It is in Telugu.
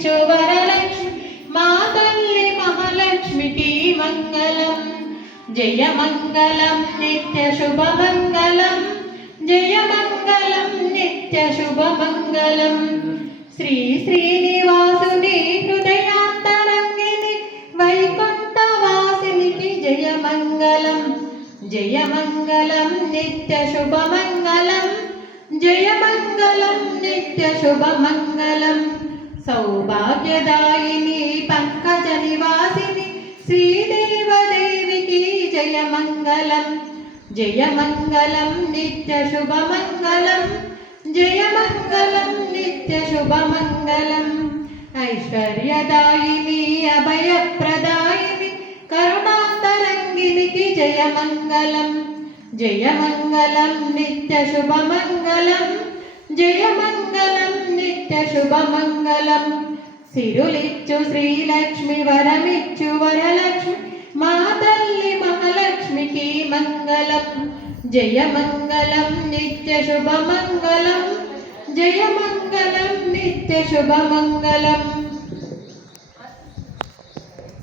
వరమిచ్చు వరలక్ష్మి మా తల్లి మహాలక్ష్మికి మంగళం. జయ మంగళం నిత్య శుభమంగళం, జయ మంగళం నిత్య శుభమంగళం. శ్రీ శ్రీనివాసుని హృదయాంతరంగిణి వైకుంఠవాసినికి జయ మంగళం. జయ మంగళం నిత్య శుభమంగళం, జయ మంగళం నిత్య శుభమంగళం. సౌభాగ్యదాయిని పంకజ నివాసిని శ్రీదేవదేవికి జయ మంగళం. జయ మంగళం నిత్య శుభమంగళం, జయ మంగళం నిత్య శుభమంగళం. ఐశ్వర్యదాయిని అభయప్రదాయిని కరుణాతరంగినికి జయ మంగళం. జయ మంగళం నిత్య శుభమంగళం, జయ మంగళం నిత్య శుభమంగళం. సిరులిచ్చు శ్రీలక్ష్మి వరమిచ్చు వరలక్ష్మి మా తల్లి మహాలక్ష్మికి మంగళం. జయ మంగళం నిత్య శుభమంగళం, జయ మంగళం నిత్య శుభమంగళం.